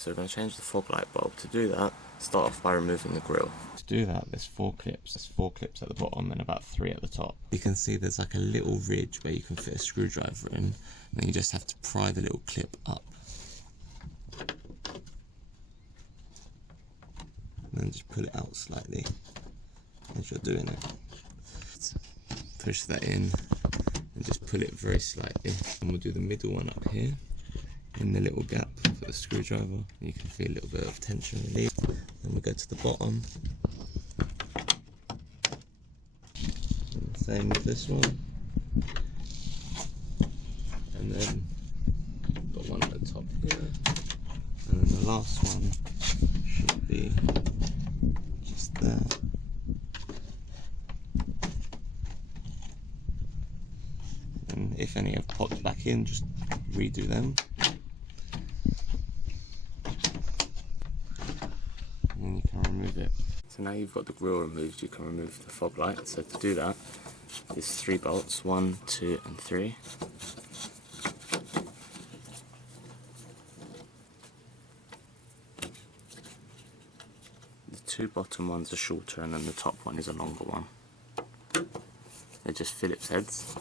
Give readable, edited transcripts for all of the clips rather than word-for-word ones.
So we're going to change the fog light bulb. To do that, start off by removing the grille. To do that, there's 4 clips. There's 4 clips at the bottom and about 3 at the top. You can see there's like a little ridge where you can fit a screwdriver in, and then you just have to pry the little clip up. And then just pull it out slightly as you're doing it. Push that in and just pull it very slightly. And we'll do the middle one up here in the little gap for the screwdriver. You can feel a little bit of tension relief. Then we go to the bottom. And same with this one. And then got one at the top here. And then the last one should be just there. And if any have popped back in, just redo them. And then you can remove it. So now you've got the grille removed, you can remove the fog light. So to do that, there's 3 bolts, 1, 2 and 3. The 2 bottom ones are shorter and then the top one is a longer one. They're just Phillips heads.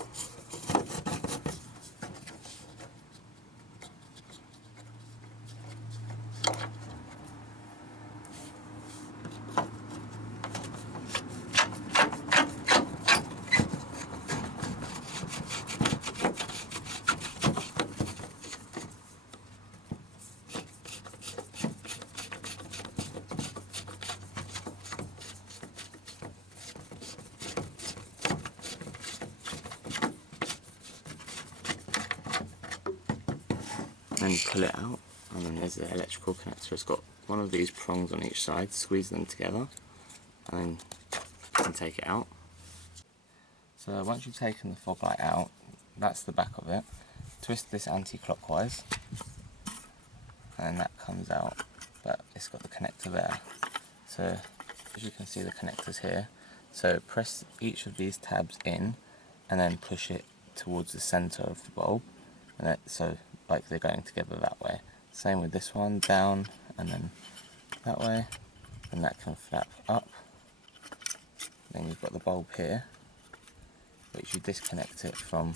And pull it out, and then there's the electrical connector. It's got one of these prongs on each side. Squeeze them together and then you can take it out. So once you've taken the fog light out, that's the back of it. Twist this anti-clockwise and that comes out, but it's got the connector there. So as you can see, the connector's here. So press each of these tabs in and then push it towards the center of the bulb, and so like they're going together that way. Same with this one, down and then that way, and that can flap up. Then you've got the bulb here, which you disconnect it from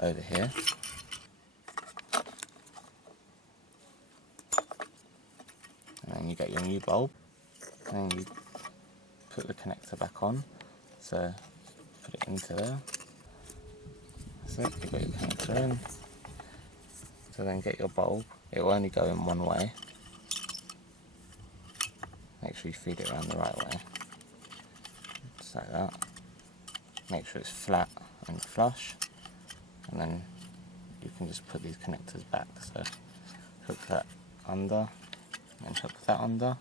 over here. And then you get your new bulb, and then you put the connector back on. So put it into there. That's it, you've got your connector in. So then get your bulb. It will only go in one way. Make sure you feed it around the right way. Just like that. Make sure it's flat and flush. And then you can just put these connectors back. So hook that under and hook that under.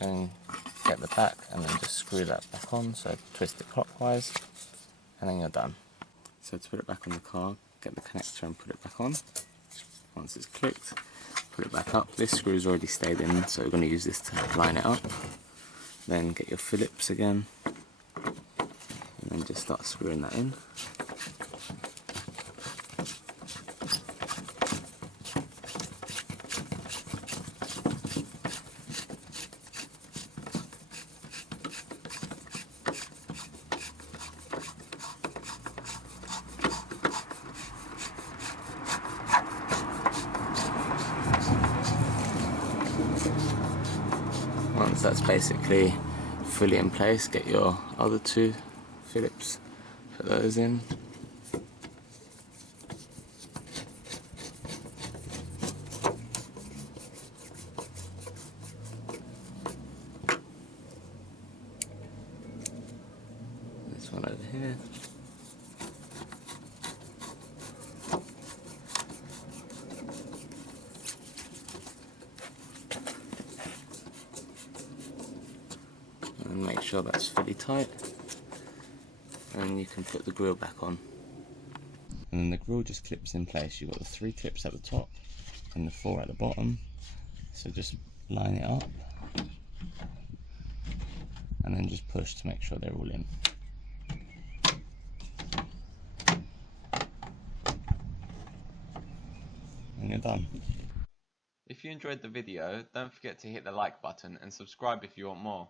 And get the back and then just screw that back on. So twist it clockwise and then you're done. So to put it back on the car, get the connector and put it back on. Once it's clicked, put it back up. This screw's already stayed in, so we're going to use this to line it up. Then get your Phillips again, and then just start screwing that in. Once that's basically fully in place, get your other 2 Phillips, put those in. This one over here. And make sure that's fully tight, and you can put the grille back on. And then the grille just clips in place. You've got the 3 clips at the top and the 4 at the bottom, so just line it up and then just push to make sure they're all in. And you're done. If you enjoyed the video, don't forget to hit the like button and subscribe if you want more.